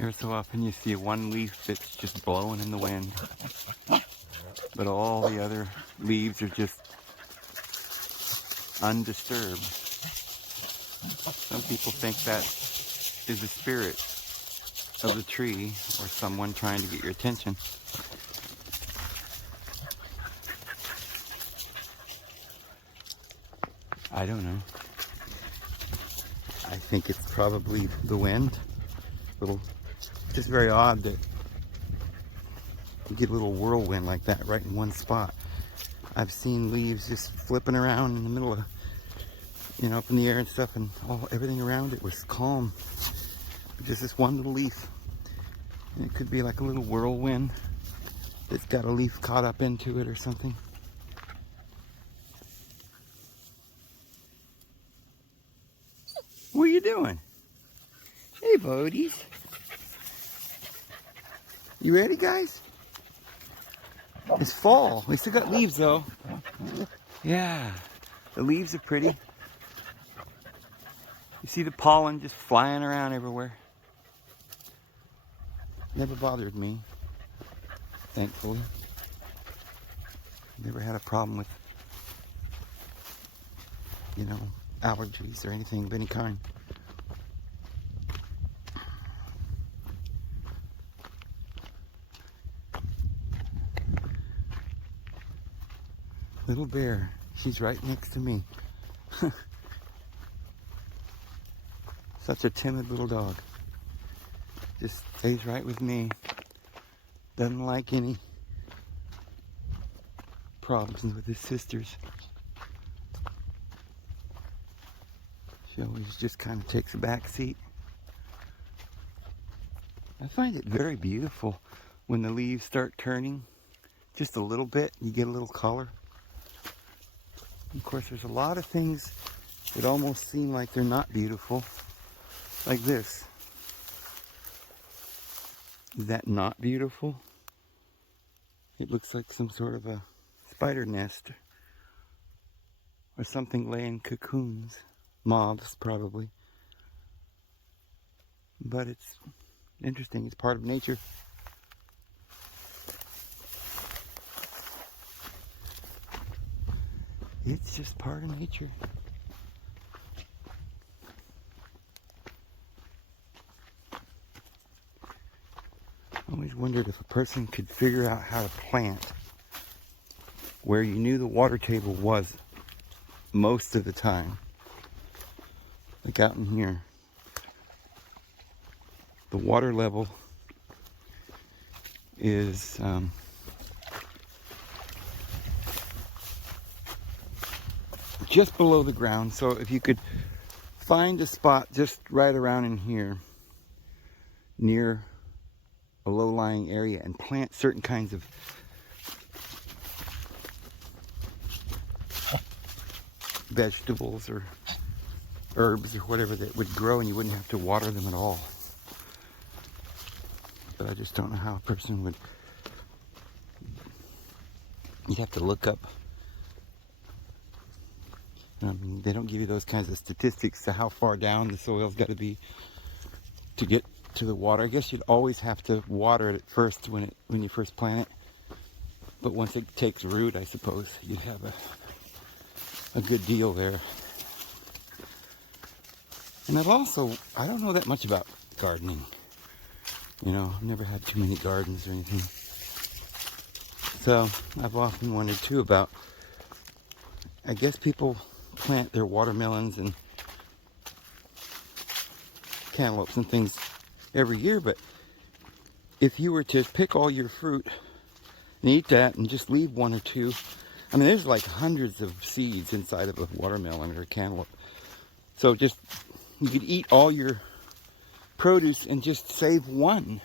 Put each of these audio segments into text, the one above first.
Every so often you see one leaf that's just blowing in the wind, but all the other leaves are just undisturbed. Some people think that is the spirit of the tree or someone trying to get your attention. I don't know. I think it's probably the wind. Just very odd that you get a little whirlwind like that right in one spot. I've seen leaves just flipping around in the middle of, up in the air and stuff, and everything around it was calm. Just this one little leaf. And it could be like a little whirlwind that's got a leaf caught up into it or something. What are you doing? Hey, Bodies. You ready, guys? It's fall. We still got leaves, though. Yeah, the leaves are pretty. You see the pollen just flying around everywhere. Never bothered me, thankfully. Never had a problem with, allergies or anything of any kind. Little bear, she's right next to me. Such a timid little dog. Just stays right with me. Doesn't like any problems with his sisters. She always just kind of takes a back seat. I find it very beautiful when the leaves start turning just a little bit. You get a little color. Of course, there's a lot of things that almost seem like they're not beautiful, like this. Is that not beautiful? It looks like some sort of a spider nest or something laying cocoons. Moths, probably. But it's interesting. It's part of nature. It's just part of nature. I always wondered if a person could figure out how to plant where you knew the water table was most of the time. Like out in here. The water level is just below the ground. So if you could find a spot just right around in here near a low-lying area and plant certain kinds of vegetables or herbs or whatever that would grow and you wouldn't have to water them at all. But I just don't know how a person would. You'd have to look up. They don't give you those kinds of statistics to how far down the soil's got to be to get to the water. I guess you'd always have to water it at first when you first plant it. But once it takes root, I suppose you'd have a good deal there. And I don't know that much about gardening. I've never had too many gardens or anything. So I've often wondered too about, I guess people plant their watermelons and cantaloupes and things every year, but if you were to pick all your fruit and eat that and just leave one or two, there's like hundreds of seeds inside of a watermelon or a cantaloupe. So you could eat all your produce and just save one.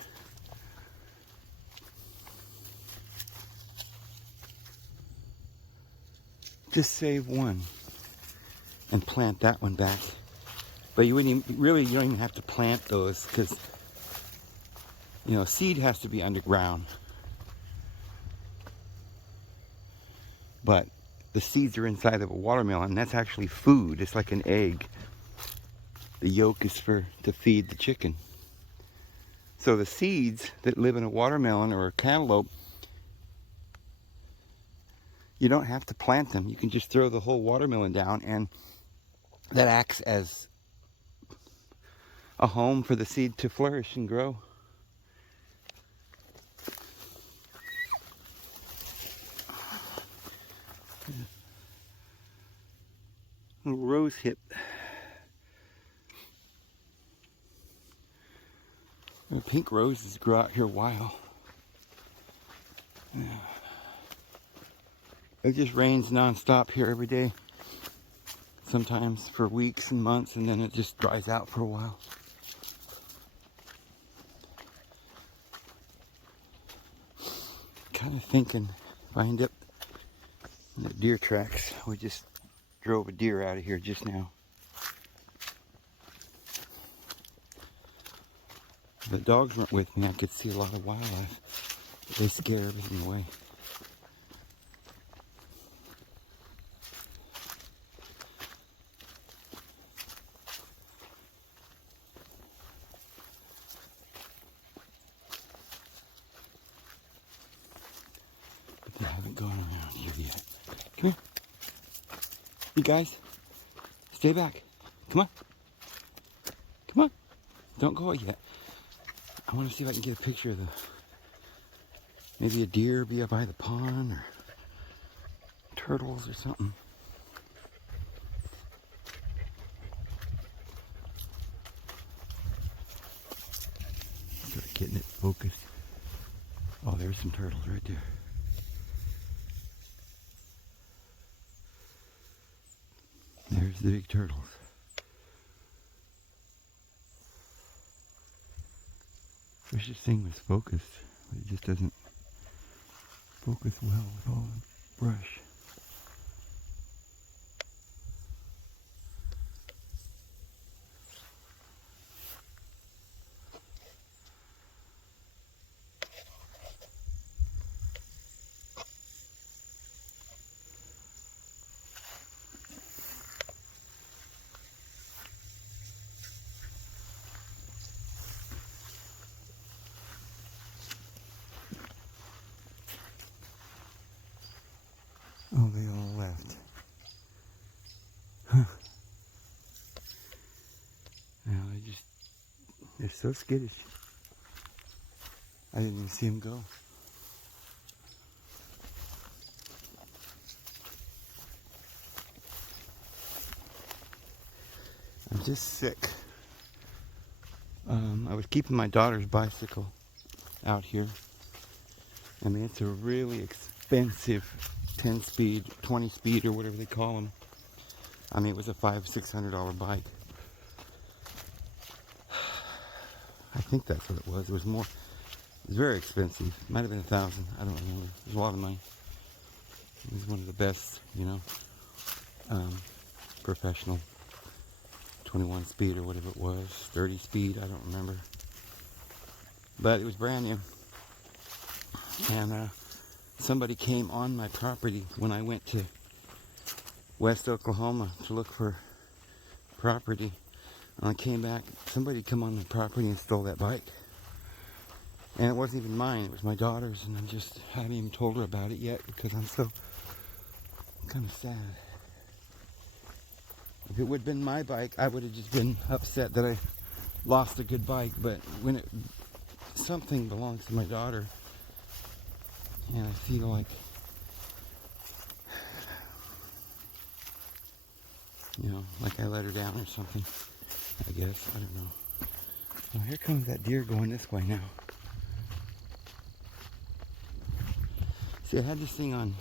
Just save one and plant that one back. But you don't even have to plant those because, seed has to be underground. But the seeds are inside of a watermelon, and that's actually food. It's like an egg. The yolk is to feed the chicken. So the seeds that live in a watermelon or a cantaloupe, you don't have to plant them. You can just throw the whole watermelon down, and that acts as a home for the seed to flourish and grow. Little rose hip. The pink roses grow out here wild. Yeah. It just rains non-stop here every day. Sometimes for weeks and months, and then it just dries out for a while. Kind of thinking if I end up in the deer tracks. We just drove a deer out of here just now. If the dogs weren't with me, I could see a lot of wildlife. They scare everything away. But they haven't gone around here yet. Come here. You guys, stay back. Come on. Come on. Don't go yet. I want to see if I can get a picture of maybe a deer be up by the pond, or turtles or something. Start getting it focused. Oh, there's some turtles right there. There's the big turtles. Wish this thing was focused, but it just doesn't focus well with all the brush. Oh, they all left. Huh. Now they're so skittish. I didn't even see them go. I'm just sick. I was keeping my daughter's bicycle out here. I mean, it's a really expensive 10-speed, 20-speed, or whatever they call them. I mean, it was a $500-600 bike. I think that's what it was. It was more. It was very expensive. It might have been $1,000. I don't remember. It was a lot of money. It was one of the best, professional 21-speed or whatever it was, 30-speed. I don't remember. But it was brand new. And somebody came on my property when I went to West Oklahoma to look for property. And I came back, somebody come on my property and stole that bike. And it wasn't even mine, it was my daughter's, and I haven't even told her about it yet because I'm so kind of sad. If it would have been my bike, I would have just been upset that I lost a good bike. But when something belongs to my daughter, and I feel like, like I let her down or something, I guess. I don't know. Oh, here comes that deer going this way now. See, I had this thing on,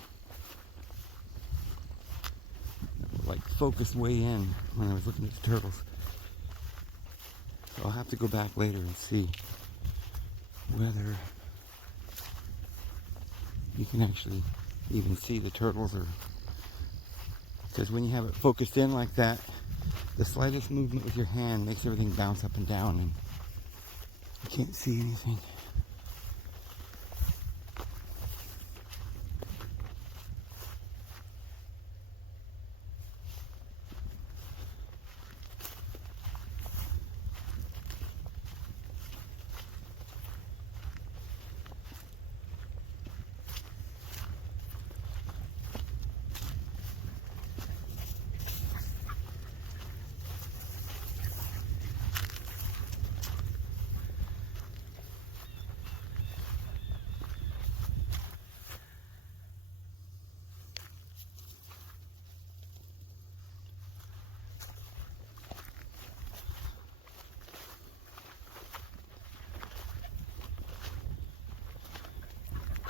like, focused way in when I was looking at the turtles. So I'll have to go back later and see whether you can actually even see the turtles, or because when you have it focused in like that, the slightest movement with your hand makes everything bounce up and down, and you can't see anything.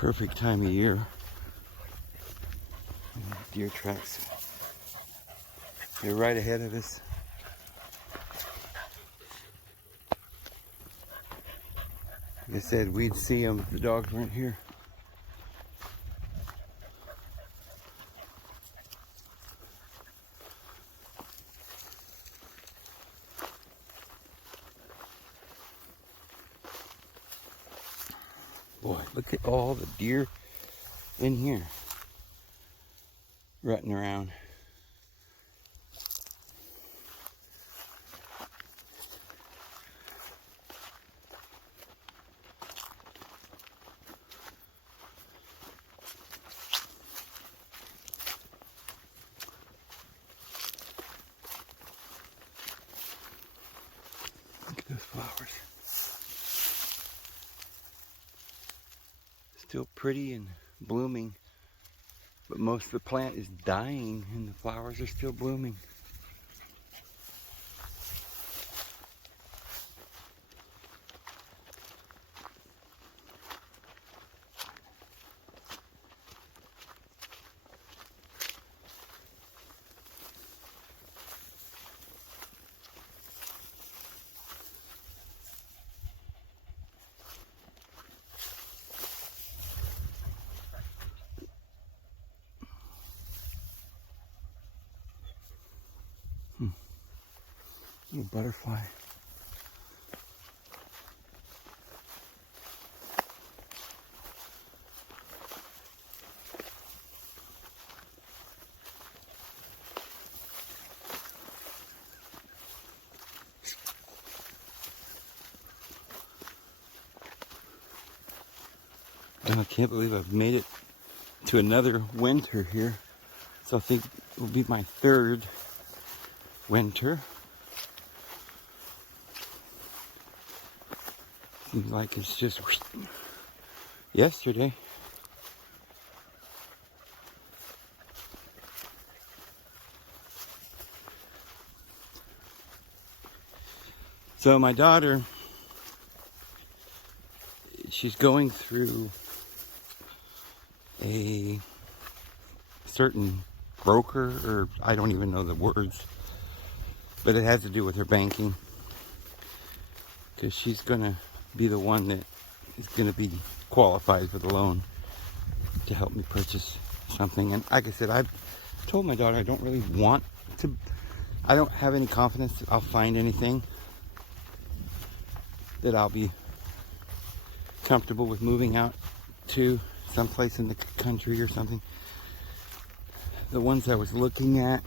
perfect time of year. Deer tracks. They're right ahead of us. Like I said, we'd see them if the dogs weren't here. Boy, look at all the deer in here, rutting around. Look at those flowers. Still pretty and blooming, but most of the plant is dying and the flowers are still blooming. Little butterfly. I can't believe I've made it to another winter here. So I think it will be my third winter. Seems like it's just yesterday. So my daughter, she's going through a certain broker, or I don't even know the words, but it has to do with her banking, because she's gonna be the one that is gonna be qualified for the loan to help me purchase something. And like I said, I've told my daughter I don't really want to, I don't have any confidence that I'll find anything that I'll be comfortable with moving out to someplace in the country or something. The ones I was looking at,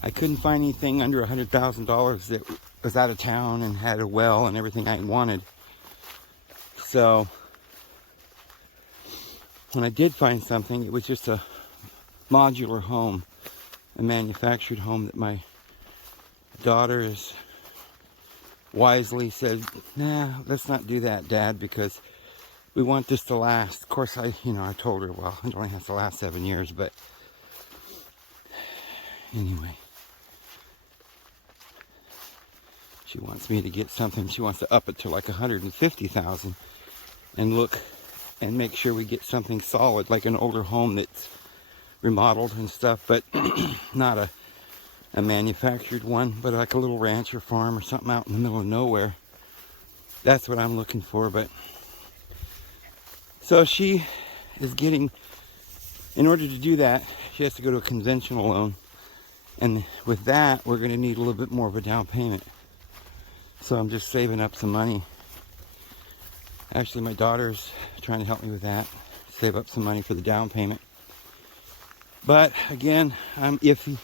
I couldn't find anything under $100,000 that was out of town and had a well and everything I wanted. So when I did find something, it was just a modular home, a manufactured home that my daughter has wisely said, nah, let's not do that, Dad, because we want this to last. Of course, I told her, well, it only has to last 7 years, but anyway. She wants me to get something. She wants to up it to like $150,000 and look and make sure we get something solid, like an older home that's remodeled and stuff, but not a manufactured one, but like a little ranch or farm or something out in the middle of nowhere. That's what I'm looking for. But so she is getting, in order to do that, she has to go to a conventional loan, and with that we're going to need a little bit more of a down payment. So I'm just saving up some money. Actually, my daughter's trying to help me with that, save up some money for the down payment. But again, I'm iffy.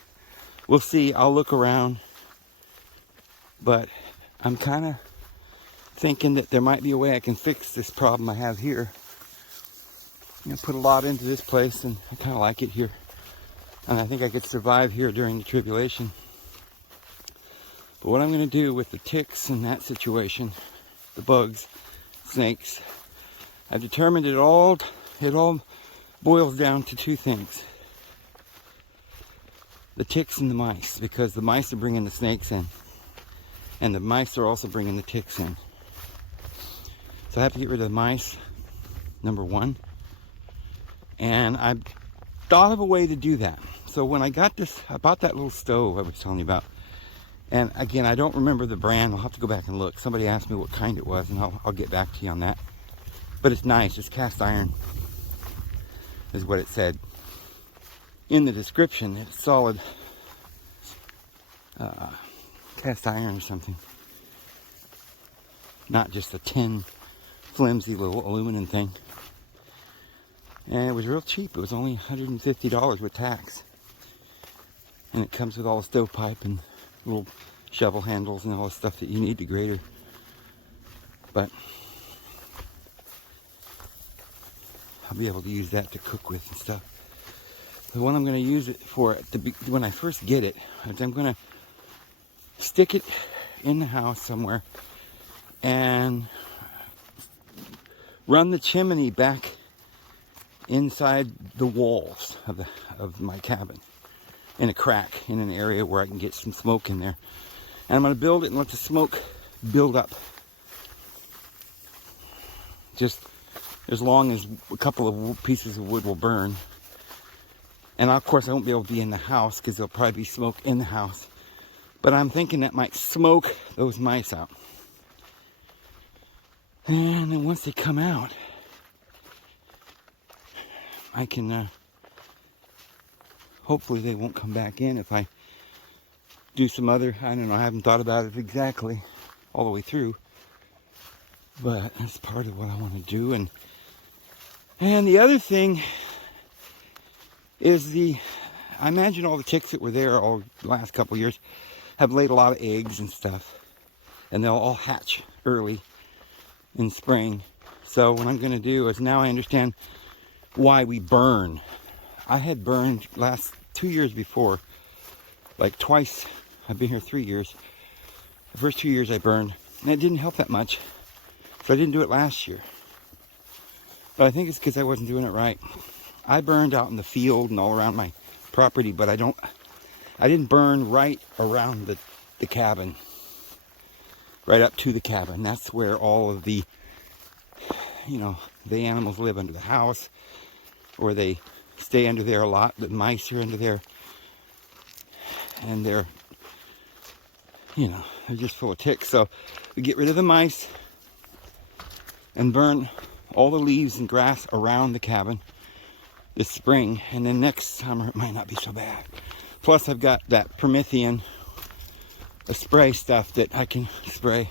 We'll see. I'll look around. But I'm kind of thinking that there might be a way I can fix this problem I have here. Put a lot into this place, and I kind of like it here. And I think I could survive here during the tribulation. But what I'm going to do with the ticks in that situation, the bugs, snakes, I've determined it all boils down to two things. The ticks and the mice, because the mice are bringing the snakes in. And the mice are also bringing the ticks in. So I have to get rid of the mice, number one. And I thought of a way to do that. So when I got this, I bought that little stove I was telling you about. And again, I don't remember the brand. I'll have to go back and look. Somebody asked me what kind it was, and I'll get back to you on that. But it's nice. It's cast iron, is what it said in the description. It's solid cast iron or something. Not just a tin, flimsy little aluminum thing. And it was real cheap. It was only $150 with tax. And it comes with all the stovepipe and little shovel handles and all the stuff that you need to grate her. But I'll be able to use that to cook with and stuff. The one I'm going to use it for, when I first get it, I'm going to stick it in the house somewhere and run the chimney back inside the walls of my cabin, in a crack, in an area where I can get some smoke in there. And I'm going to build it and let the smoke build up. Just as long as a couple of pieces of wood will burn. And of course I won't be able to be in the house because there'll probably be smoke in the house. But I'm thinking that might smoke those mice out. And then once they come out, I can, hopefully they won't come back in if I do some other, I don't know, I haven't thought about it exactly all the way through. But that's part of what I want to do. And the other thing is I imagine all the chicks that were there all the last couple of years have laid a lot of eggs and stuff. And they'll all hatch early in spring. So what I'm going to do is, now I understand why we burn. I had burned last 2 years before, like twice. I've been here 3 years. The first 2 years I burned, and it didn't help that much. So I didn't do it last year. But I think it's because I wasn't doing it right. I burned out in the field and all around my property, but I didn't burn right around the cabin. Right up to the cabin. That's where all of the, the animals live under the house, or they stay under there a lot. The mice are under there, and they're just full of ticks. So we get rid of the mice and burn all the leaves and grass around the cabin this spring, and then next summer it might not be so bad. Plus I've got that Promethean spray stuff that I can spray,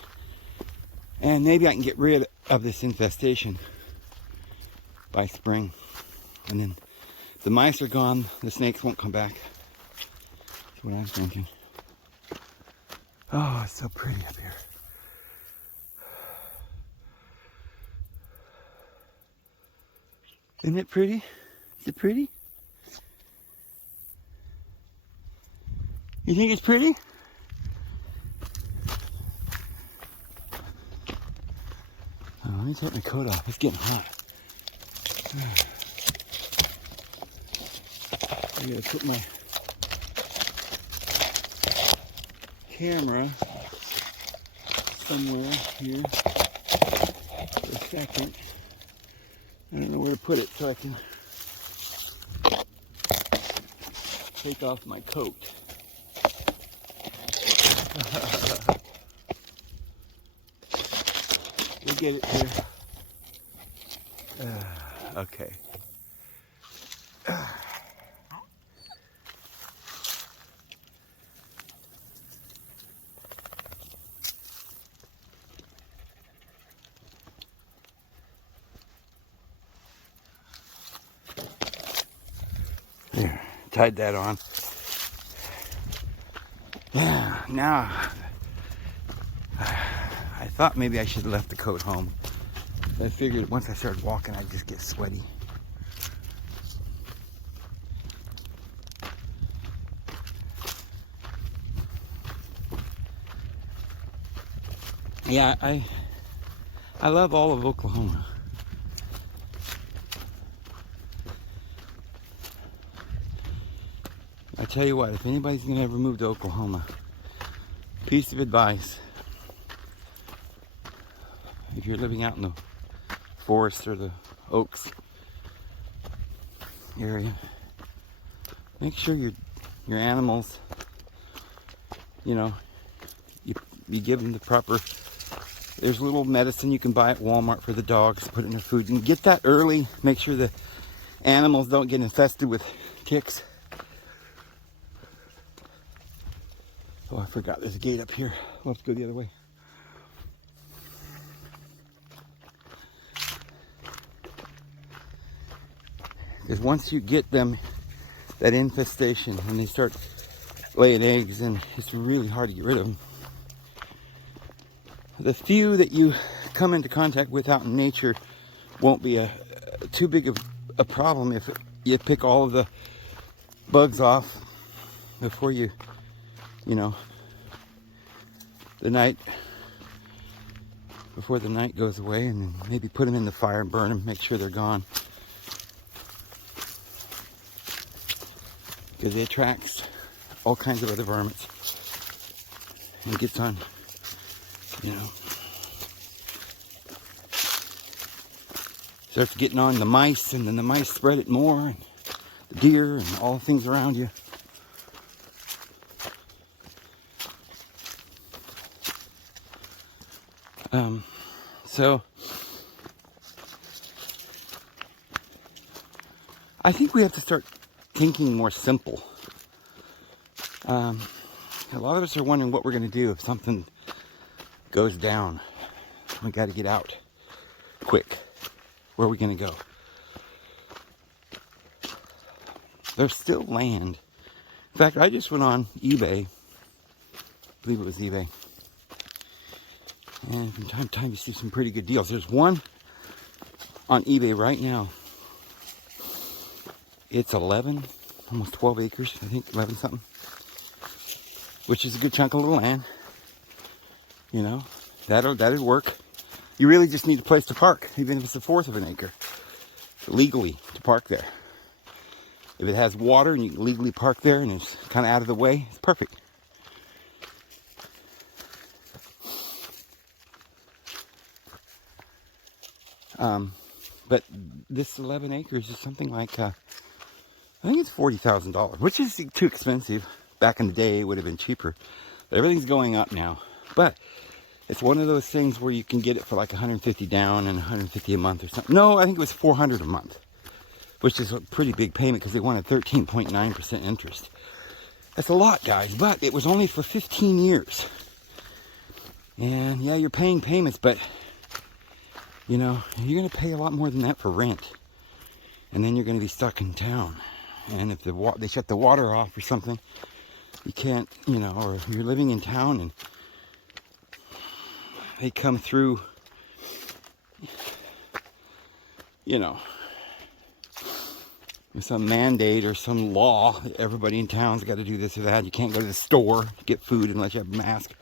and maybe I can get rid of this infestation by spring. And then the mice are gone, the snakes won't come back. That's what I'm thinking. Oh, it's so pretty up here. Isn't it pretty? Is it pretty? You think it's pretty? Oh, let me take my coat off. It's getting hot. I gotta put my camera somewhere here for a second. I don't know where to put it, so I can take off my coat. We'll get it here. Okay. There, tied that on. Yeah, now I thought maybe I should have left the coat home. I figured once I started walking, I'd just get sweaty. Yeah, I love all of Oklahoma. I tell you what, if anybody's gonna ever move to Oklahoma, piece of advice: if you're living out in the forest or the oaks, area. Make sure your animals, you know, you give them the proper. There's a little medicine you can buy at Walmart for the dogs. Put it in their food and get that early. Make sure the animals don't get infested with ticks. Oh, I forgot there's a gate up here. We'll have to go the other way. Because once you get them, that infestation, when they start laying eggs, and it's really hard to get rid of them. The few that you come into contact with out in nature won't be too big of a problem if you pick all of the bugs off before you know, before the night goes away, and then maybe put them in the fire and burn them, make sure they're gone. Because it attracts all kinds of other varmints. And it gets on, you know, starts getting on the mice, and then the mice spread it more, and the deer, and all the things around you. So I think we have to start thinking more simple. A lot of us are wondering what we're going to do if something goes down. We got to get out quick. Where are we going to go? There's still land. In fact, I just went on eBay. I believe it was eBay. And from time to time you see some pretty good deals. There's one on eBay right now. It's 11, almost 12 acres, I think, 11 something. Which is a good chunk of little land. You know, that'd work. You really just need a place to park, even if it's a fourth of an acre. Legally, to park there. If it has water and you can legally park there and it's kind of out of the way, it's perfect. But this 11 acres is something like, I think it's $40,000, which is too expensive. Back in the day, it would have been cheaper. But everything's going up now. But it's one of those things where you can get it for like 150 down and 150 a month or something. No, I think it was 400 a month, which is a pretty big payment because they wanted 13.9% interest. That's a lot, guys, but it was only for 15 years. And yeah, you're paying payments, but you know, you're going to pay a lot more than that for rent. And then you're going to be stuck in town. And if they shut the water off or something, you can't, you know, or if you're living in town and they come through, you know, with some mandate or some law that everybody in town's got to do this or that. You can't go to the store to get food unless you have a mask.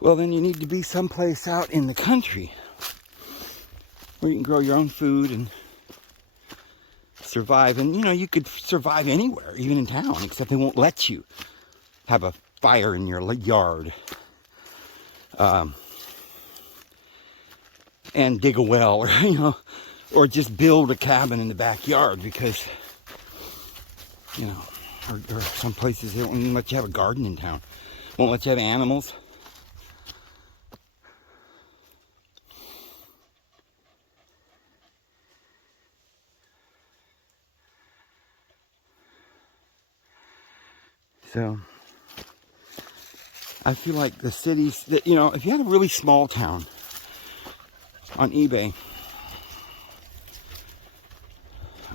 Well, then you need to be someplace out in the country where you can grow your own food and survive. And, you know, you could survive anywhere, even in town, except they won't let you have a fire in your yard. And dig a well, or, you know, or just build a cabin in the backyard because, you know, or some places they won't even let you have a garden in town. Won't let you have animals. So, I feel like the cities that, you know, if you had a really small town on eBay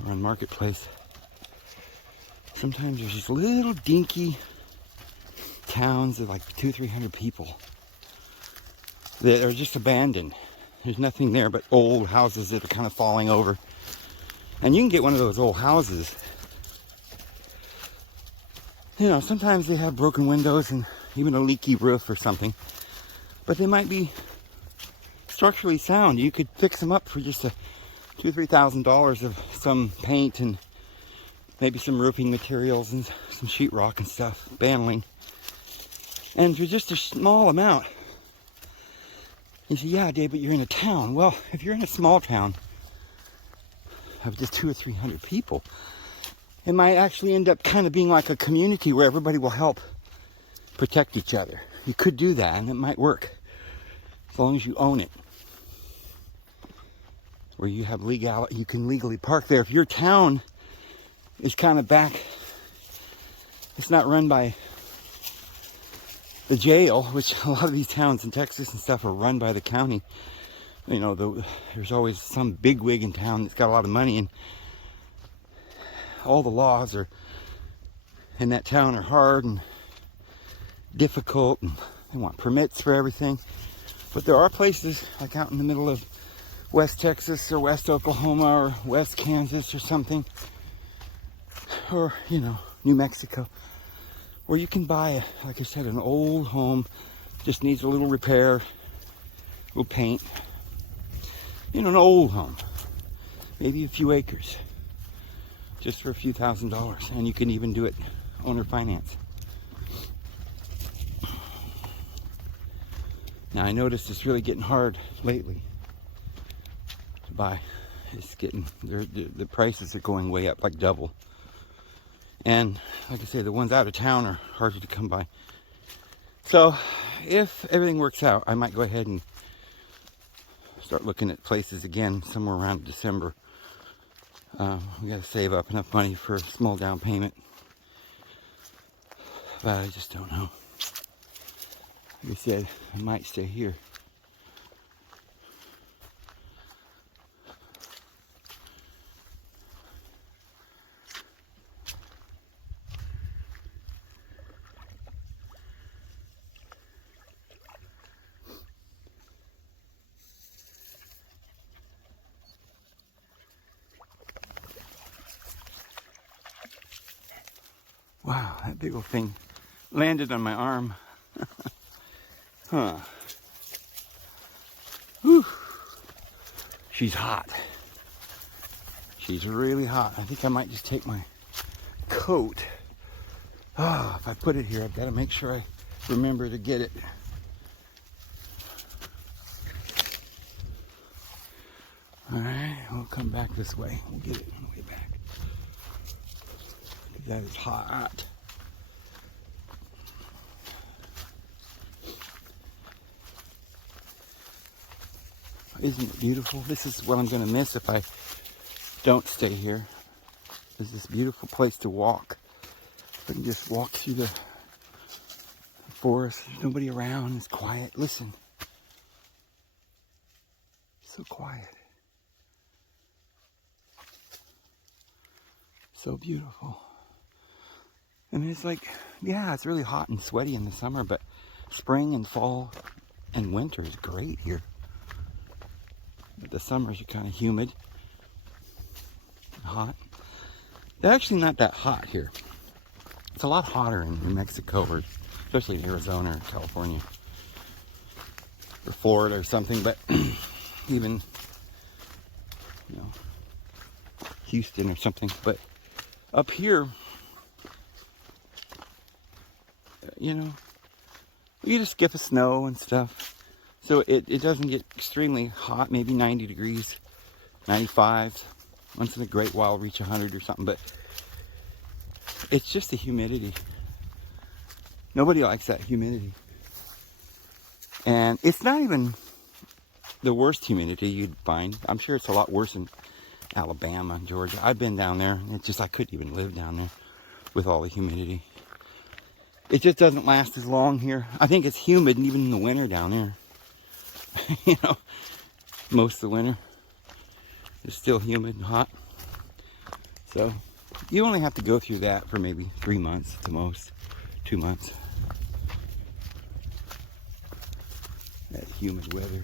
or on Marketplace, sometimes there's just little dinky towns of like 200-300 people that are just abandoned. There's nothing there but old houses that are kind of falling over. And you can get one of those old houses. You know, sometimes they have broken windows and even a leaky roof or something. But they might be structurally sound. You could fix them up for just $2,000-3,000 of some paint and maybe some roofing materials and some sheetrock and stuff, paneling. And for just a small amount. You say, yeah, Dave, but you're in a town. Well, if you're in a small town, of just 200 or 300 people. It might actually end up kind of being like a community where everybody will help protect each other. You could do that, and it might work as long as you own it. Where you have you can legally park there. If your town is kind of back, it's not run by the jail, which a lot of these towns in Texas and stuff are run by the county. You know, there's always some bigwig in town that's got a lot of money, and all the laws are in that town are hard and difficult, and they want permits for everything. But there are places like out in the middle of West Texas or West Oklahoma or West Kansas or something, or, you know, New Mexico, where you can buy, like I said, an old home, just needs a little repair, a little paint. You know, an old home, maybe a few acres, just for a few $1,000s, and you can even do it owner finance. Now I noticed it's really getting hard lately to buy. It's getting, the prices are going way up, like double. And like I say, the ones out of town are harder to come by. So if everything works out, I might go ahead and start looking at places again somewhere around December. We got to save up enough money for a small down payment, but I just don't know. Like I said, I might stay here. Wow, that big old thing landed on my arm. Huh. Whew. She's hot. She's really hot. I think I might just take my coat. Oh, if I put it here, I've got to make sure I remember to get it. All right, we'll come back this way. We'll get it on the way back. That is hot. Isn't it beautiful? This is what I'm going to miss if I don't stay here. There's this beautiful place to walk. I can just walk through the forest. There's nobody around. It's quiet. Listen. So quiet. So beautiful. And it's like, yeah, it's really hot and sweaty in the summer, but spring and fall and winter is great here. But the summers are kind of humid and hot. They're actually not that hot here. It's a lot hotter in New Mexico, or especially in Arizona or California or Florida or something, but even, you know, Houston or something. But up here, you know, you just skip a snow and stuff. So it doesn't get extremely hot, maybe 90 degrees, 95. Once in a great while reach 100 or something, but it's just the humidity. Nobody likes that humidity. And it's not even the worst humidity you'd find. I'm sure it's a lot worse in Alabama and Georgia. I've been down there, and it's just, I couldn't even live down there with all the humidity. It just doesn't last as long here. I think it's humid even in the winter down there. You know, most of the winter is still humid and hot. So you only have to go through that for maybe 3 months at the most, 2 months. That humid weather.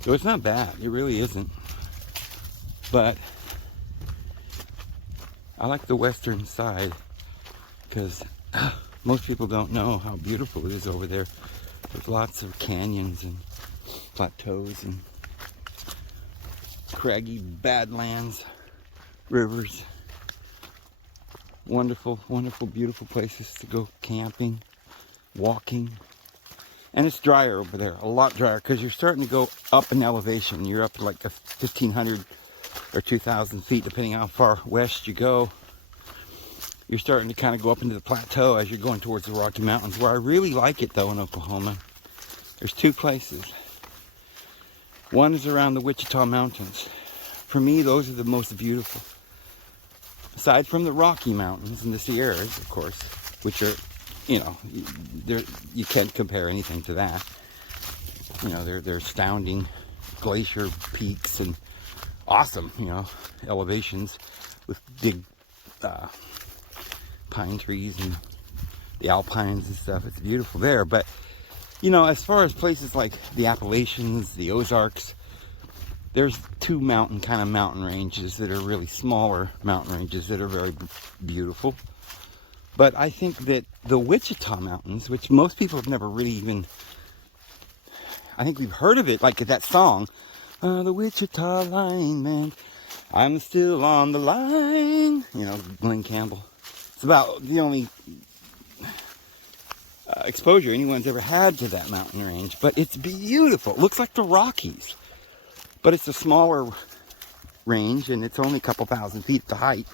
So it's not bad, it really isn't. But I like the western side because most people don't know how beautiful it is over there. There's lots of canyons and plateaus and craggy badlands, rivers. Wonderful, wonderful, beautiful places to go camping, walking. And it's drier over there, a lot drier, because you're starting to go up in elevation. You're up to like a 1,500, or 2,000 feet, depending how far west you go. You're starting to kind of go up into the plateau as you're going towards the Rocky Mountains. Where I really like it, though, in Oklahoma, there's two places. One is around the Wichita Mountains. For me, those are the most beautiful. Aside from the Rocky Mountains and the Sierras, of course, which are, you know, you can't compare anything to that. You know, they're astounding glacier peaks and awesome, you know, elevations with big pine trees and the alpines and stuff. It's beautiful there. But, you know, as far as places like the Appalachians, the Ozarks, there's two kind of mountain ranges that are really smaller mountain ranges that are very beautiful. But I think that the Wichita Mountains, which most people have never really even, I think we've heard of it, like that song, the Wichita lineman, I'm still on the line, you know, Glenn Campbell. It's about the only exposure anyone's ever had to that mountain range, but it's beautiful. It looks like the Rockies, but it's a smaller range, and it's only a couple thousand feet at the height.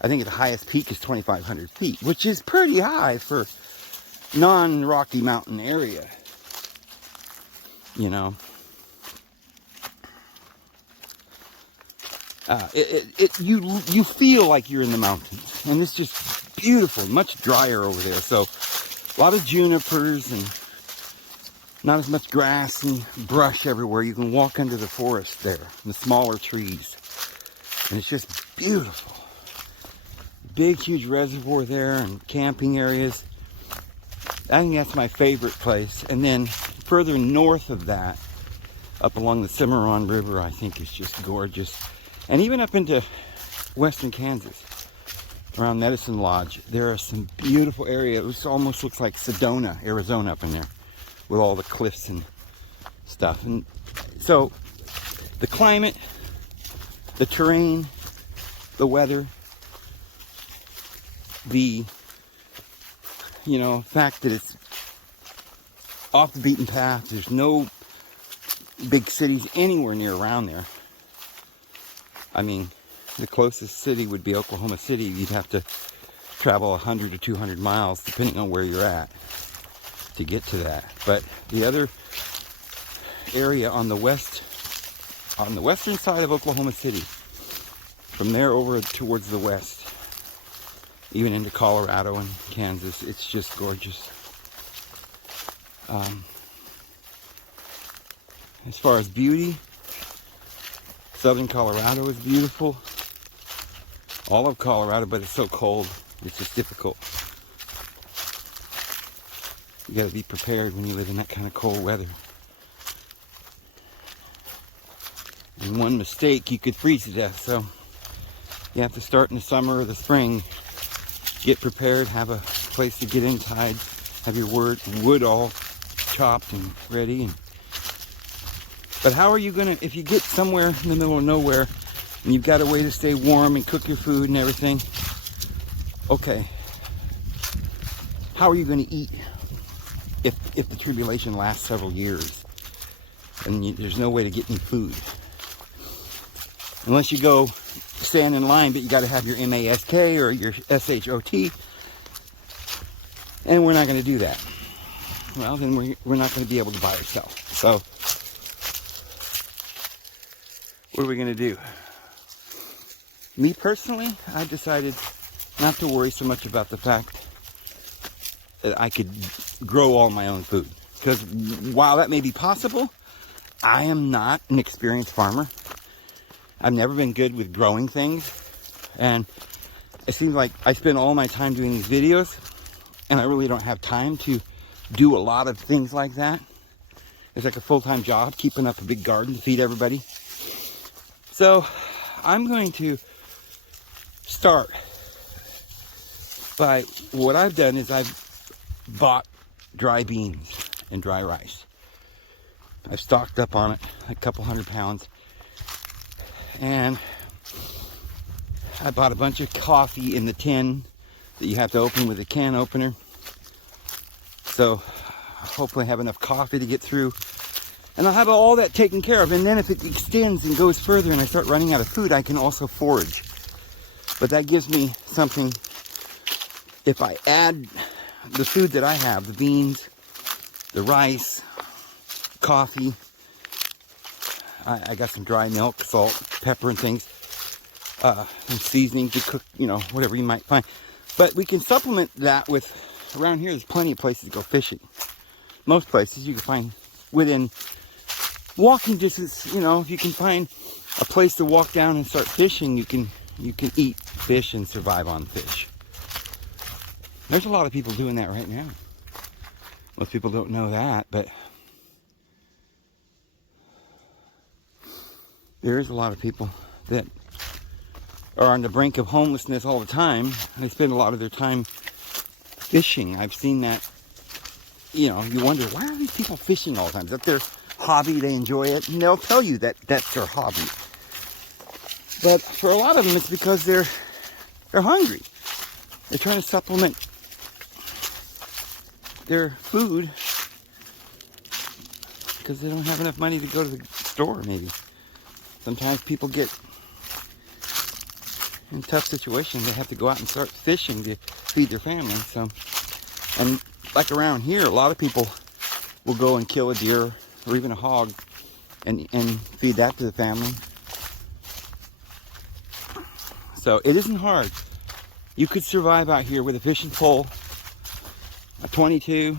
I think the highest peak is 2,500 feet, which is pretty high for non-Rocky Mountain area, you know. You feel like you're in the mountains, and it's just beautiful, much drier over there. So a lot of junipers and not as much grass and brush everywhere. You can walk under the forest there, the smaller trees, and it's just beautiful. Big, huge reservoir there and camping areas. I think that's my favorite place. And then further north of that, up along the Cimarron River, I think is just gorgeous. And even up into western Kansas, around Medicine Lodge, there are some beautiful areas. It almost looks like Sedona, Arizona up in there, with all the cliffs and stuff. And so the climate, the terrain, the weather, the, you know, fact that it's off the beaten path. There's no big cities anywhere near around there. I mean, the closest city would be Oklahoma City. You'd have to travel 100 or 200 miles, depending on where you're at, to get to that. But the other area on the western side of Oklahoma City, from there over towards the west, even into Colorado and Kansas, it's just gorgeous. As far as beauty, southern Colorado is beautiful. All of Colorado, but it's so cold, it's just difficult. You gotta be prepared when you live in that kind of cold weather. And one mistake, you could freeze to death. So you have to start in the summer or the spring. Get prepared, have a place to get inside, have your wood all chopped and ready. But how are you gonna, if you get somewhere in the middle of nowhere and you've got a way to stay warm and cook your food and everything, okay, how are you gonna eat if the tribulation lasts several years and there's no way to get any food? Unless you go stand in line, but you gotta have your MASK or your SHOT, and we're not gonna do that. Well, then we're not gonna be able to buy or sell. So what are we gonna do? Me personally, I decided not to worry so much about the fact that I could grow all my own food. Because while that may be possible, I am not an experienced farmer. I've never been good with growing things. And it seems like I spend all my time doing these videos, and I really don't have time to do a lot of things like that. It's like a full-time job, keeping up a big garden to feed everybody. So I'm going to start by, what I've done is I've bought dry beans and dry rice. I've stocked up on it, a couple 100 pounds. And I bought a bunch of coffee in the tin that you have to open with a can opener. So hopefully I have enough coffee to get through And I'll have all that taken care of. And then if it extends and goes further and I start running out of food, I can also forage. But that gives me something. If I add the food that I have, the beans, the rice, coffee, I got some dry milk, salt, pepper and things, and seasoning to cook, you know, whatever you might find. But we can supplement that with, around here there's plenty of places to go fishing. Most places you can find within walking distance, you know, if you can find a place to walk down and start fishing, you can eat fish and survive on fish. There's a lot of people doing that right now. Most people don't know that, but there is a lot of people that are on the brink of homelessness all the time. They spend a lot of their time fishing. I've seen that. You know, you wonder, why are these people fishing all the time? Is that their hobby? They enjoy it? And they'll tell you that that's their hobby. But for a lot of them, it's because they're hungry. They're trying to supplement their food because they don't have enough money to go to the store, maybe. Sometimes people get in tough situations. They have to go out and start fishing to feed their family. So, and like around here, a lot of people will go and kill a deer or even a hog and feed that to the family. So it isn't hard. You could survive out here with a fishing pole, a 22.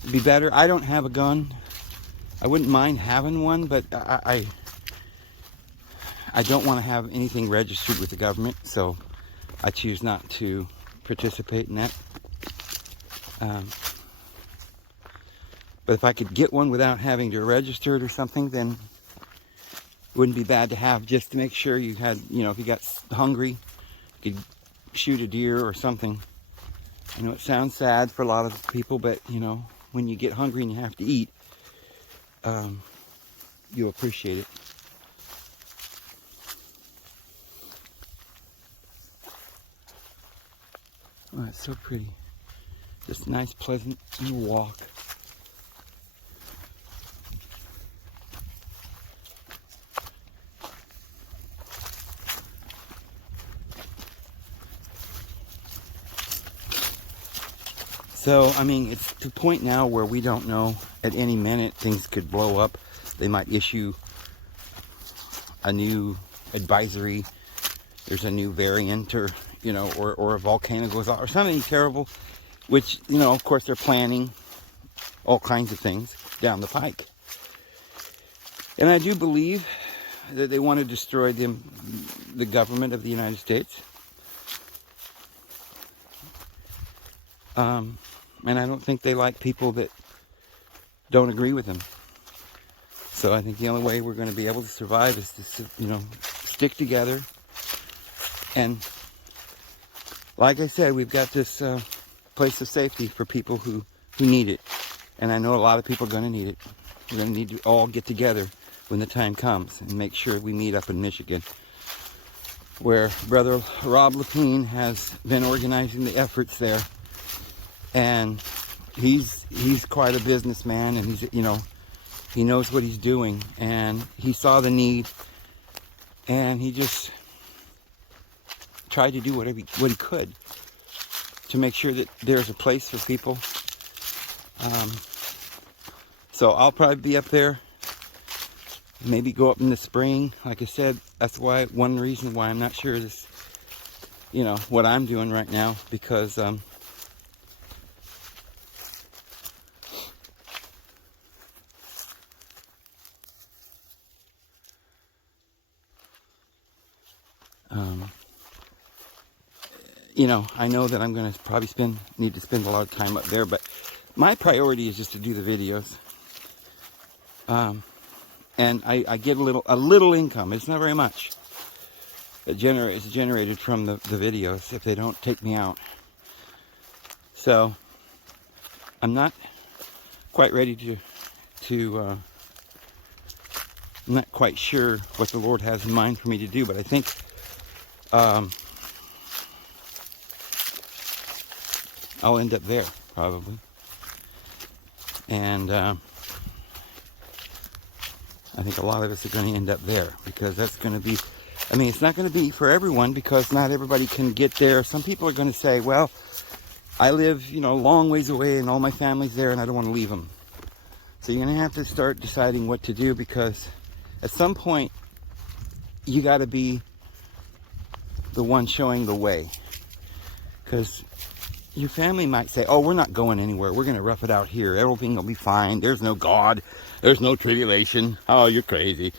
It'd be better. I don't have a gun. I wouldn't mind having one, but I don't want to have anything registered with the government, so I choose not to participate in that. But if I could get one without having to register it or something, then it wouldn't be bad to have, just to make sure you had, you know, if you got hungry, you could shoot a deer or something. I know it sounds sad for a lot of people, but, you know, when you get hungry and you have to eat, you appreciate it. Oh, it's so pretty. Just a nice, pleasant little walk. So, I mean, it's to the point now where we don't know. At any minute, things could blow up. They might issue a new advisory. There's a new variant, or, you know, or a volcano goes off, or something terrible. Which, you know, of course, they're planning all kinds of things down the pike. And I do believe that they want to destroy the government of the United States. And I don't think they like people that don't agree with them. So I think the only way we're going to be able to survive is to, you know, stick together. And like I said, we've got this place of safety for people who need it. And I know a lot of people are going to need it. We're going to need to all get together when the time comes and make sure we meet up in Michigan, where Brother Rob Lapine has been organizing the efforts there. And he's quite a businessman, and he's, you know, he knows what he's doing, and he saw the need, and he just tried to do what he could to make sure that there's a place for people. So I'll probably be up there, maybe go up in the spring. Like I said, that's why, one reason why I'm not sure this, you know, what I'm doing right now, because you know, I know that I'm going to probably need to spend a lot of time up there, but my priority is just to do the videos. And I get a little income. It's not very much. It's generated from the videos if they don't take me out. So I'm not quite ready to I'm not quite sure what the Lord has in mind for me to do, but I think I'll end up there, probably. And I think a lot of us are going to end up there, because that's going to be, I mean, it's not going to be for everyone, because not everybody can get there. Some people are going to say, well, I live, you know, a long ways away and all my family's there and I don't want to leave them. So you're going to have to start deciding what to do, because at some point you got to be the one showing the way. Because your family might say, oh, we're not going anywhere. We're going to rough it out here. Everything will be fine. There's no God. There's no tribulation. Oh, you're crazy.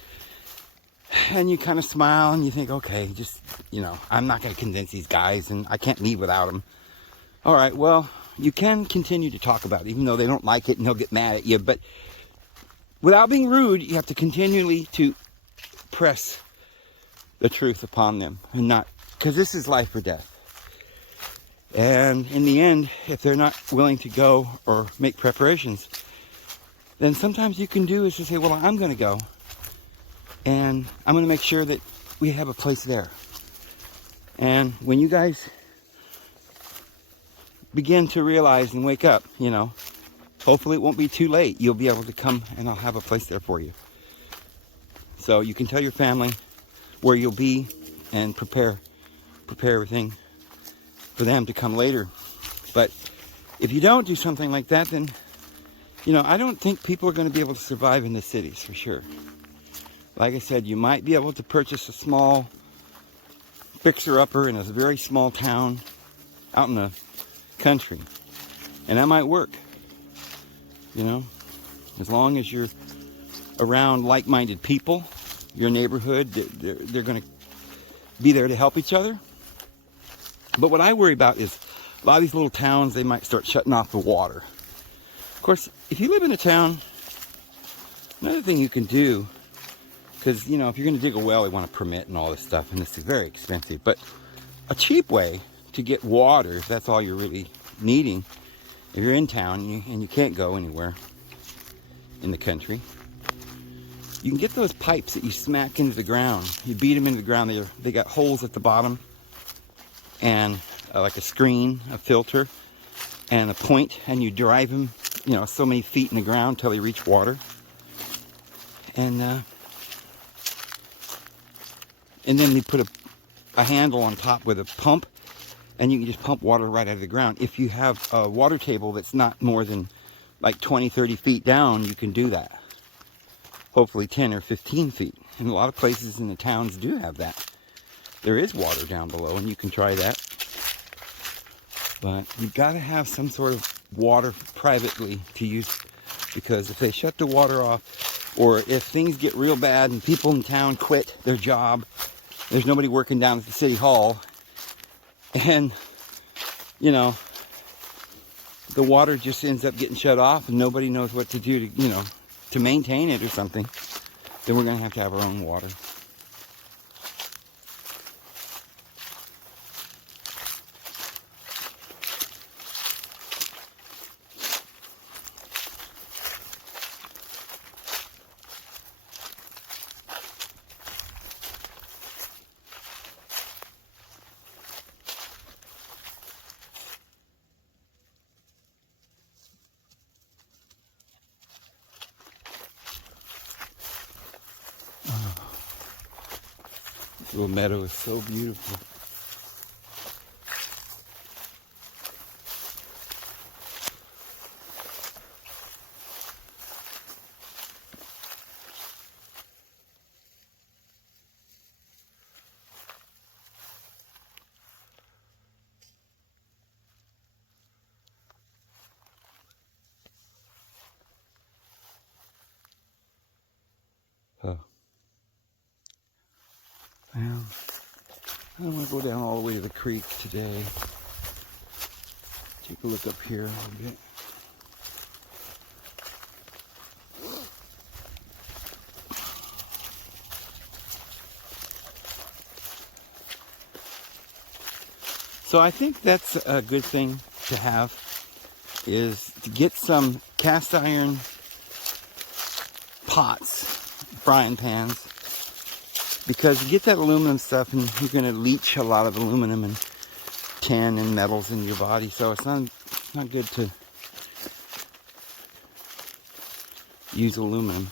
And you kind of smile and you think, okay, just, you know, I'm not going to convince these guys and I can't leave without them. All right, well, you can continue to talk about it, even though they don't like it and they'll get mad at you. But without being rude, you have to continually to press the truth upon them, and not, because this is life or death. And in the end, if they're not willing to go or make preparations, then sometimes you can do is just say, well, I'm going to go. And I'm going to make sure that we have a place there. And when you guys begin to realize and wake up, you know, hopefully it won't be too late. You'll be able to come and I'll have a place there for you. So you can tell your family where you'll be and prepare everything for them to come later. But if you don't do something like that, then, you know, I don't think people are going to be able to survive in the cities for sure. Like I said, you might be able to purchase a small fixer-upper in a very small town out in the country, and that might work, you know, as long as you're around like-minded people, your neighborhood, they're going to be there to help each other. But what I worry about is a lot of these little towns, they might start shutting off the water. Of course, if you live in a town, another thing you can do, because, you know, if you're going to dig a well, they want a permit and all this stuff, and this is very expensive. But a cheap way to get water, if that's all you're really needing, if you're in town and you can't go anywhere in the country, you can get those pipes that you smack into the ground. You beat them into the ground. They got holes at the bottom, and like a screen, a filter, and a point, and you drive them, you know, so many feet in the ground till they reach water. And then you put a handle on top with a pump, and you can just pump water right out of the ground. If you have a water table that's not more than like 20, 30 feet down, you can do that. Hopefully 10 or 15 feet. And a lot of places in the towns do have that. There is water down below, and you can try that. But you've got to have some sort of water privately to use, because if they shut the water off, or if things get real bad and people in town quit their job, there's nobody working down at the city hall, and, you know, the water just ends up getting shut off and nobody knows what to do to, you know, to maintain it or something, then we're going to have our own water. This little meadow is so beautiful. Well, I don't want to go down all the way to the creek today. Take a look up here a little bit. So I think that's a good thing to have, is to get some cast iron pots, frying pans, because you get that aluminum stuff and you're going to leach a lot of aluminum and tin and metals in your body, so it's not good to use aluminum.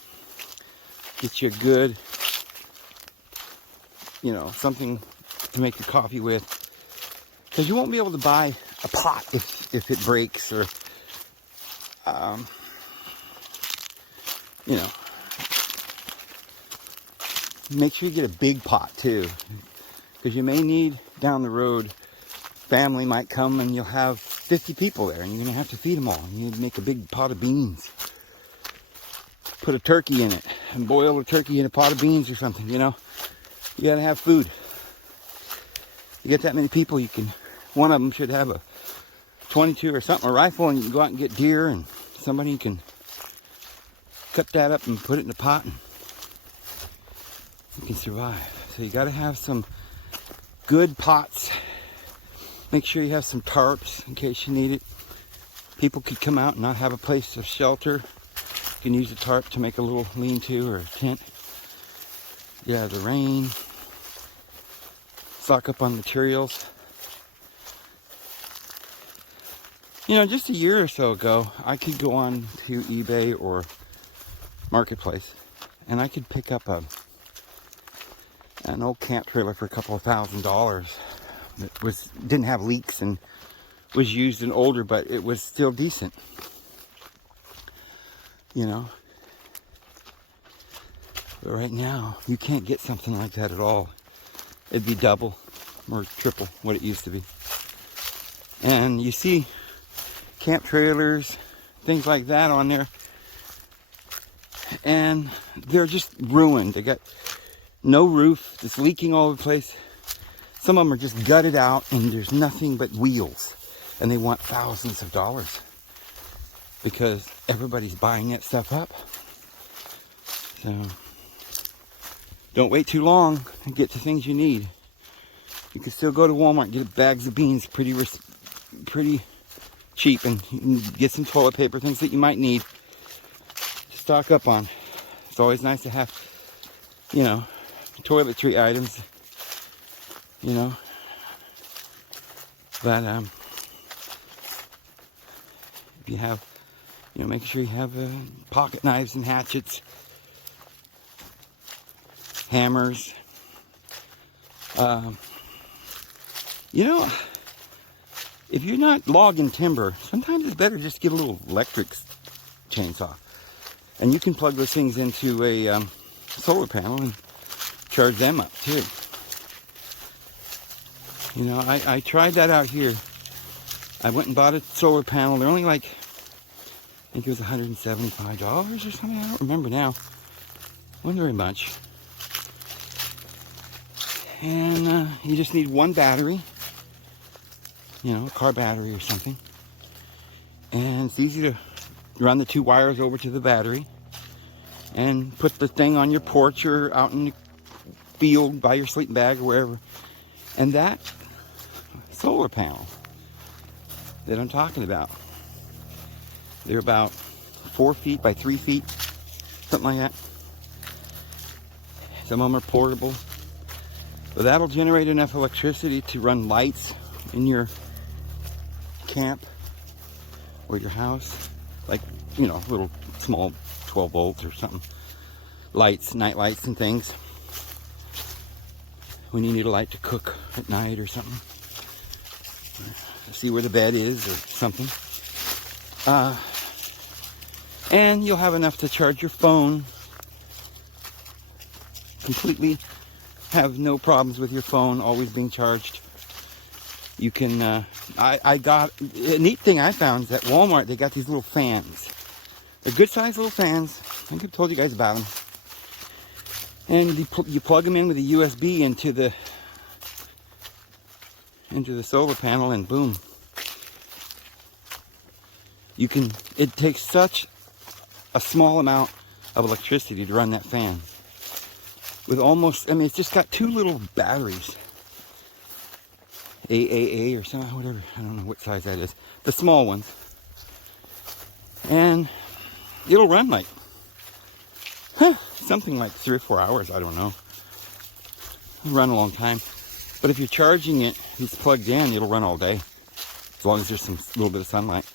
get you a good, something to make your coffee with. Because you won't be able to buy a pot if it breaks, or, make sure you get a big pot too. Because you may need down the road, family might come and you'll have 50 people there and you're going to have to feed them all. You need to make a big pot of beans. Put a turkey in it and boil a turkey in a pot of beans or something, You got to have food. You get that many people, one of them should have a 22 or something, a rifle, and you can go out and get deer, and somebody can cut that up and put it in a pot, and you can survive. So you got to have some good pots. Make sure you have some tarps in case you need it. People could come out and not have a place of shelter. You can use a tarp to make a little lean-to or a tent. Yeah, the rain. Stock up on materials. Just a year or so ago, I could go on to eBay or Marketplace, and I could pick up an old camp trailer for a couple of $1,000s. That didn't have leaks and was used and older, but it was still decent. But right now, you can't get something like that at all. It'd be double or triple what it used to be. And you see camp trailers, things like that on there, and they're just ruined. They got no roof, it's leaking all over the place. Some of them are just gutted out and there's nothing but wheels, and they want thousands of dollars because everybody's buying that stuff up. So don't wait too long and get the things you need. You can still go to Walmart and get bags of beans pretty cheap, and you can get some toilet paper, things that you might need to stock up on. It's always nice to have, toiletry items, but if you have, make sure you have pocket knives and hatchets, hammers. If you're not logging timber, sometimes it's better just get a little electric chainsaw. And you can plug those things into a solar panel and charge them up too. I tried that out here. I went and bought a solar panel. They're only like, I think it was $175 or something. I don't remember now. Wasn't very much. And you just need one battery. A car battery or something. And it's easy to run the two wires over to the battery and put the thing on your porch or out in the field by your sleeping bag or wherever. And that solar panel that I'm talking about, they're about 4 feet by 3 feet, something like that. Some of them are portable. But that'll generate enough electricity to run lights in your camp or your house, like little small 12 volts or something, lights, night lights and things, when you need a light to cook at night or something, see where the bed is or something. And you'll have enough to charge your phone completely, have no problems with your phone always being charged. You can, I got, a neat thing I found is at Walmart, they got these little fans. They're good sized little fans. I think I've told you guys about them. And you plug them in with a USB into the solar panel, and boom. It takes such a small amount of electricity to run that fan. With almost, it's just got two little batteries. AAA or something, whatever. I don't know what size that is. The small ones. And it'll run like, something like 3 or 4 hours, I don't know. It'll run a long time. But if you're charging it, it's plugged in, it'll run all day. As long as there's some little bit of sunlight.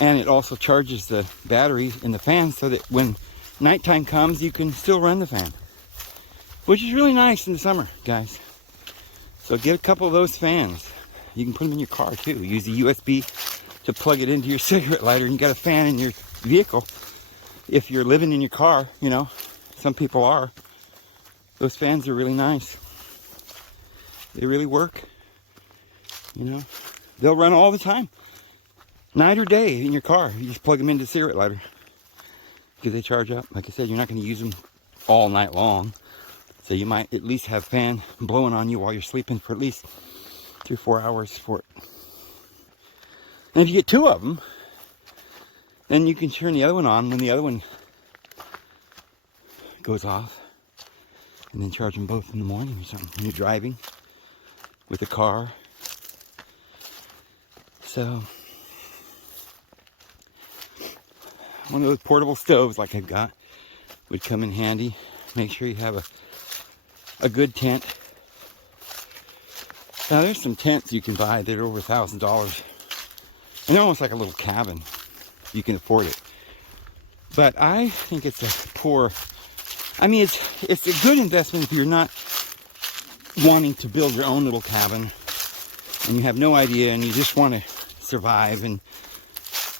And it also charges the battery in the fan so that when nighttime comes, you can still run the fan, which is really nice in the summer, guys. So get a couple of those fans. You can put them in your car too. Use the USB to plug it into your cigarette lighter, and you got a fan in your vehicle. If you're living in your car, you know, some people are. Those fans are really nice. They really work. You know, they'll run all the time, night or day in your car. You just plug them into the cigarette lighter because they charge up. Like I said, you're not going to use them all night long, so you might at least have fan blowing on you while you're sleeping for at least 3 or 4 hours for it. And if you get 2 of them, then you can turn the other one on when the other one goes off, and then charge them both in the morning or something when you're driving with a car. So one of those portable stoves like I've got would come in handy. Make sure you have a good tent. Now there's some tents you can buy that are over $1,000, and they're almost like a little cabin. You can afford it. But I think it's a poor, I mean, it's a good investment if you're not wanting to build your own little cabin and you have no idea and you just want to survive, and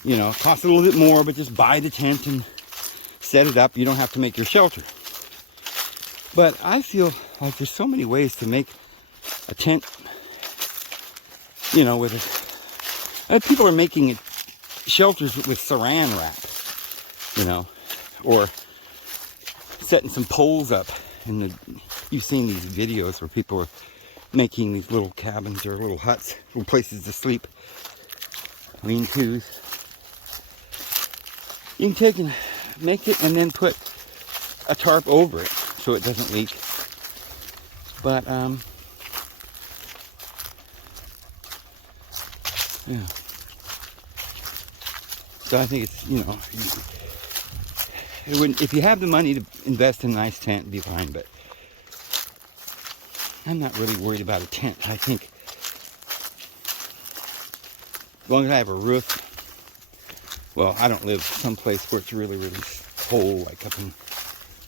you know, it costs a little bit more, but just buy the tent and set it up. You don't have to make your shelter. But I feel like there's so many ways to make a tent, you know, with it. People are making shelters with saran wrap, you know, or setting some poles up. And you've seen these videos where people are making these little cabins or little huts, little places to sleep, lean-tos. You can take and make it and then put a tarp over it so it doesn't leak. But yeah. So I think it's, you know, it wouldn't, if you have the money to invest in a nice tent, it'd be fine. But I'm not really worried about a tent. I think as long as I have a roof. Well, I don't live someplace where it's really, really cold, like up in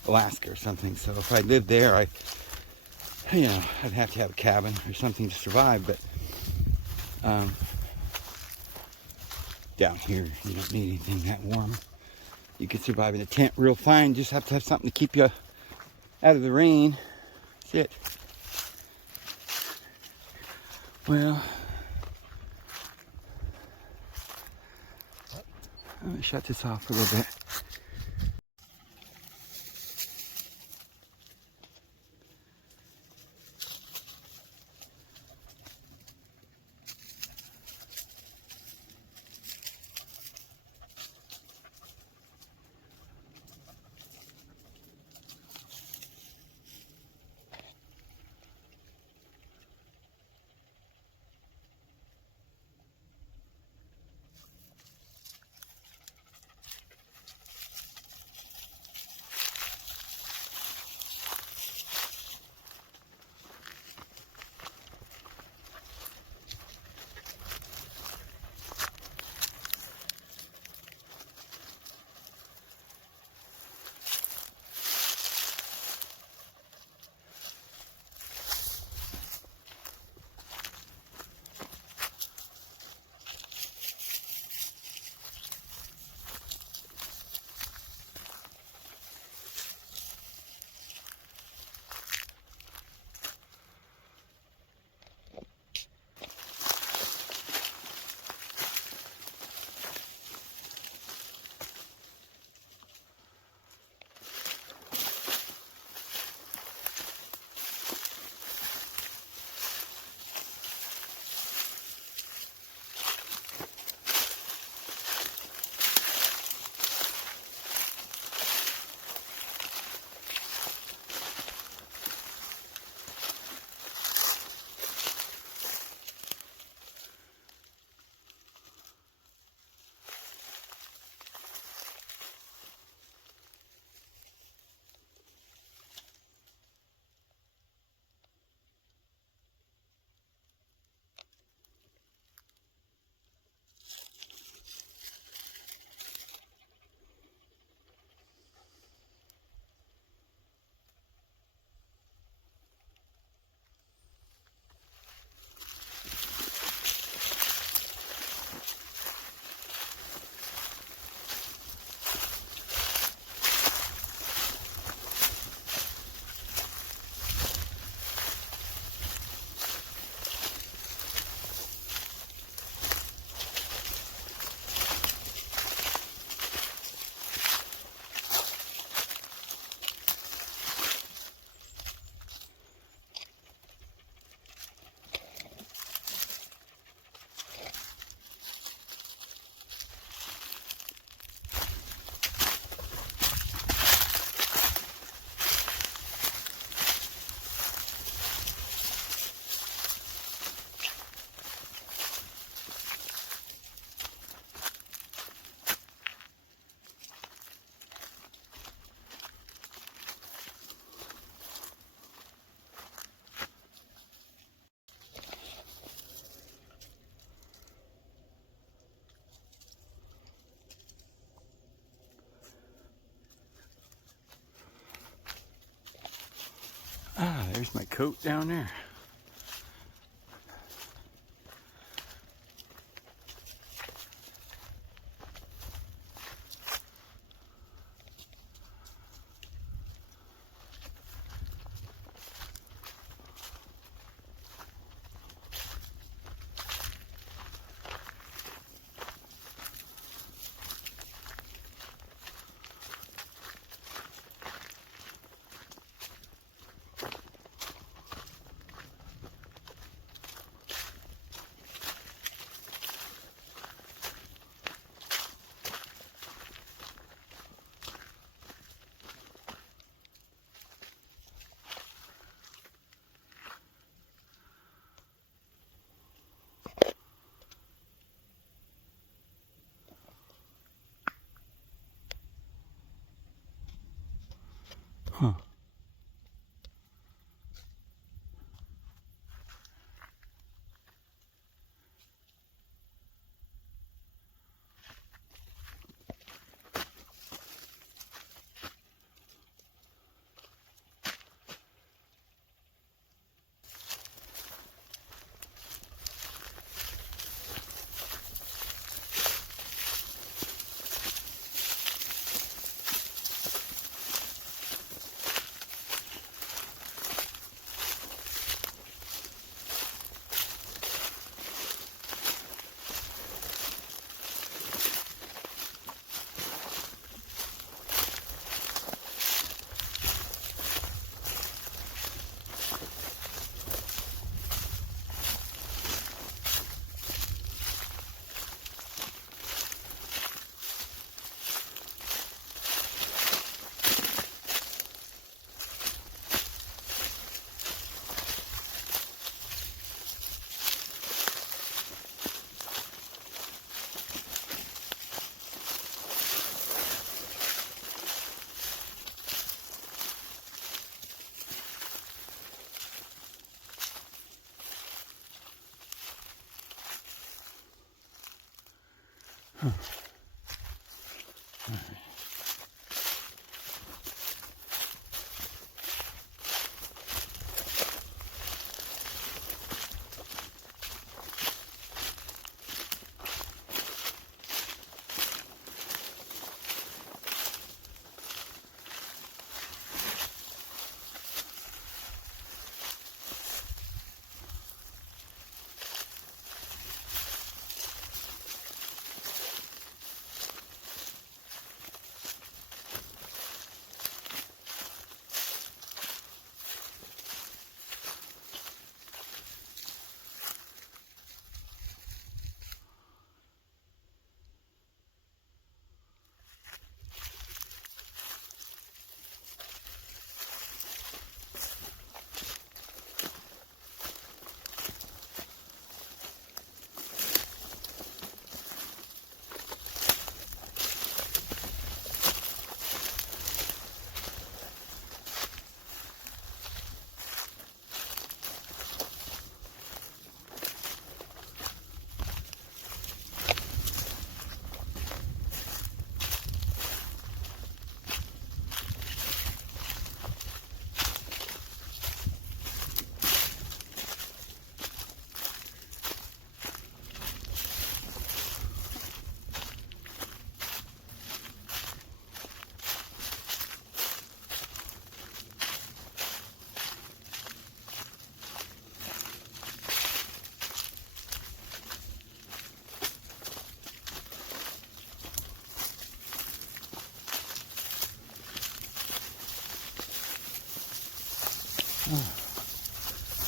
Alaska or something. So if I lived there, you know, I'd have to have a cabin or something to survive. But down here, you don't need anything that warm. You can survive in a tent real fine. You just have to have something to keep you out of the rain. That's it. Well, I'm gonna shut this off a little bit. There's my coat down there. Huh. Huh. All right.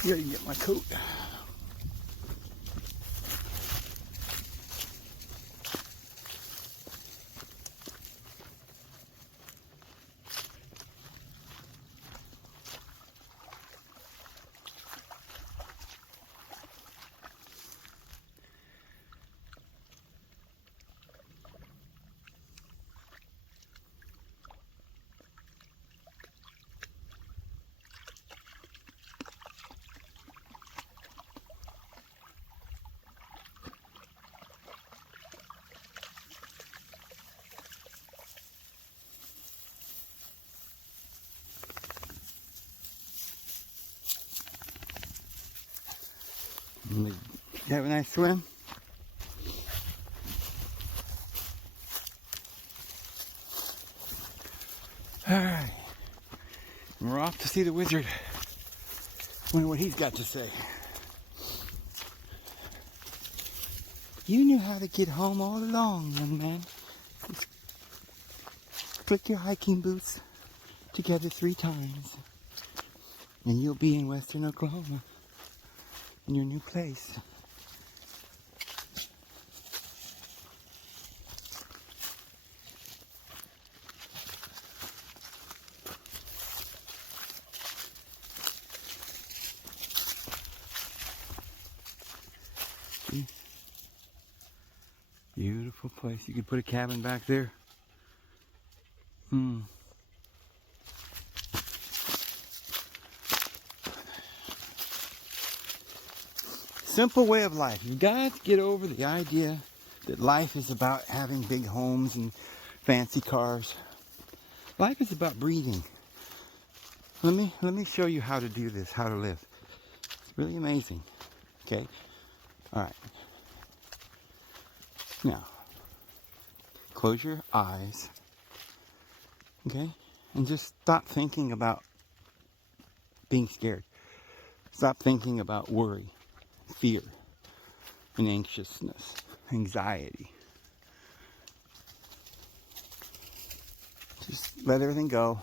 Gotta get my coat. You have a nice swim? Alright. We're off to see the wizard. Wonder what he's got to say. You knew how to get home all along, young man. Just click your hiking boots together 3 times, and you'll be in western Oklahoma, in your new place. Beautiful place. You could put a cabin back there. Simple way of life. You got to get over the idea that life is about having big homes and fancy cars. Life is about breathing. Let me show you how to do this, how to live. It's really amazing. Okay? All right. Now, close your eyes, okay? And just stop thinking about being scared. Stop thinking about worry, fear, and anxiousness, anxiety. Just let everything go.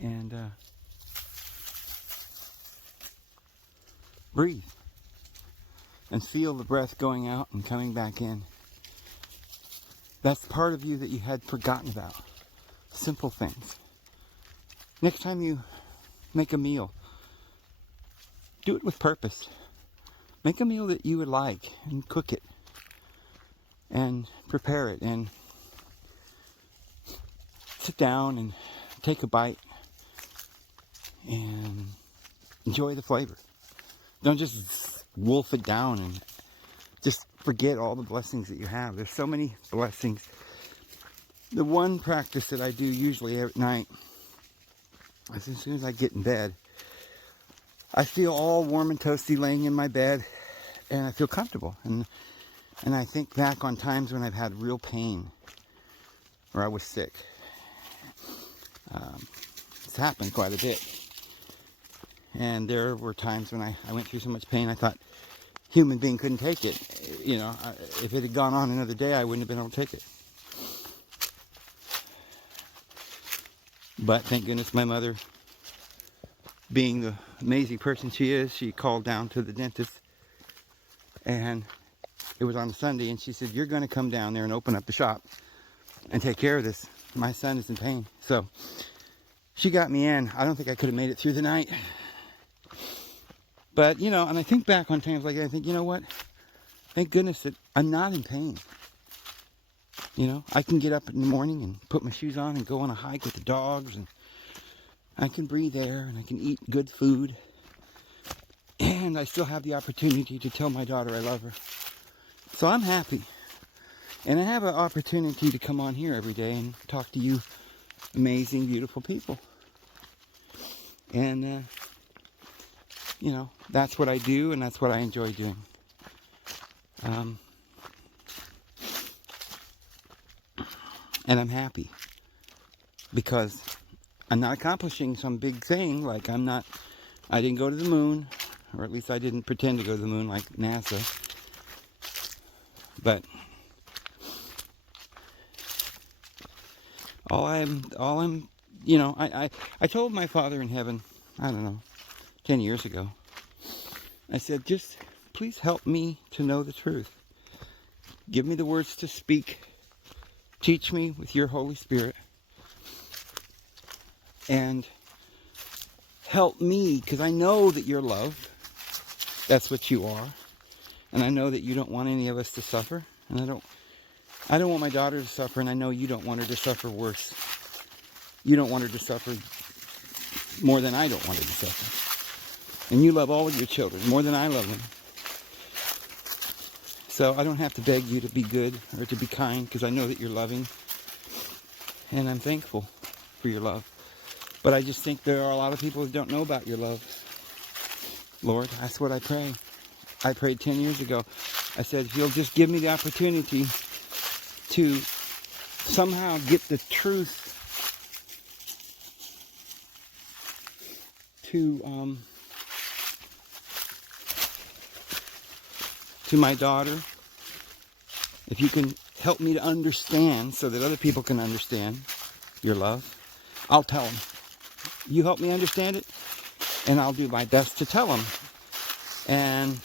And breathe. And feel the breath going out and coming back in. That's part of you that you had forgotten about. Simple things. Next time you make a meal, do it with purpose. Make a meal that you would like and cook it and prepare it and sit down and take a bite and enjoy the flavor. Don't just wolf it down and just forget all the blessings that you have. There's so many blessings. The one practice that I do usually at night, as soon as I get in bed, I feel all warm and toasty laying in my bed, and I feel comfortable. And I think back on times when I've had real pain, or I was sick. It's happened quite a bit. And there were times when I went through so much pain, I thought human being couldn't take it. You know, if it had gone on another day, I wouldn't have been able to take it. But thank goodness my mother, being the amazing person she is, she called down to the dentist. And it was on a Sunday, and she said, "You're going to come down there and open up the shop and take care of this. My son is in pain." So she got me in. I don't think I could have made it through the night. But, you know, and I think back on times like that, I think, you know what? Thank goodness that I'm not in pain. You know, I can get up in the morning and put my shoes on and go on a hike with the dogs, and I can breathe air, and I can eat good food. And I still have the opportunity to tell my daughter I love her. So I'm happy. And I have an opportunity to come on here every day and talk to you amazing, beautiful people. And, you know, that's what I do, and that's what I enjoy doing. And I'm happy because I'm not accomplishing some big thing. Like I didn't go to the moon, or at least I didn't pretend to go to the moon like NASA. But all I'm, you know, I told my Father in heaven, I don't know, 10 years ago, I said, just please help me to know the truth. Give me the words to speak. Teach me with your Holy Spirit. And help me, because I know that you're love. That's what you are. And I know that you don't want any of us to suffer. And I don't want my daughter to suffer, and I know you don't want her to suffer worse. You don't want her to suffer more than I don't want her to suffer. And you love all of your children more than I love them. So I don't have to beg you to be good or to be kind, because I know that you're loving. And I'm thankful for your love. But I just think there are a lot of people who don't know about your love. Lord, that's what I pray. I prayed 10 years ago. I said, if you'll just give me the opportunity to somehow get the truth to my daughter, if you can help me to understand so that other people can understand your love, I'll tell them. You help me understand it, and I'll do my best to tell them. And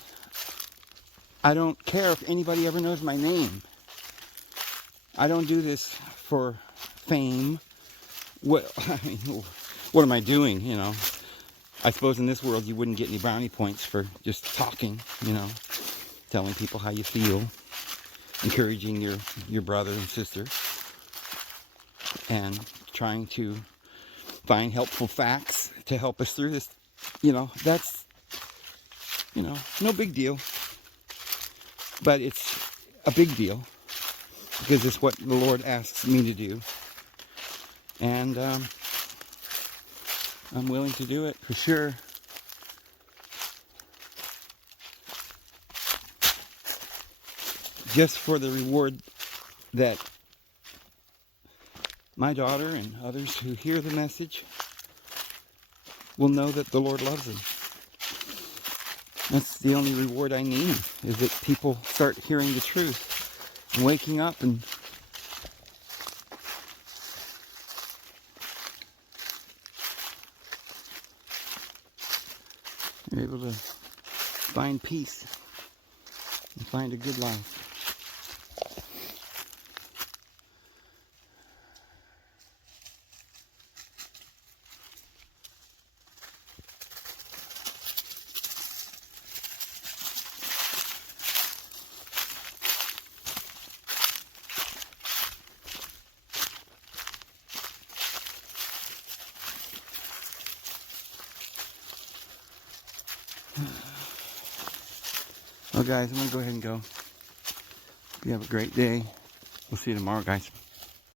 I don't care if anybody ever knows my name. I don't do this for fame. What am I doing, you know? I suppose in this world you wouldn't get any brownie points for just talking, you know, telling people how you feel, encouraging your brother and sister, and trying to find helpful facts to help us through this. You know, that's, you know, no big deal. But it's a big deal because it's what the Lord asks me to do. And I'm willing to do it for sure. Just for the reward that my daughter and others who hear the message will know that the Lord loves them. That's the only reward I need, is that people start hearing the truth and waking up and you're able to find peace and find a good life. Well, guys, I'm going to go ahead and go. You have a great day. We'll see you tomorrow, guys.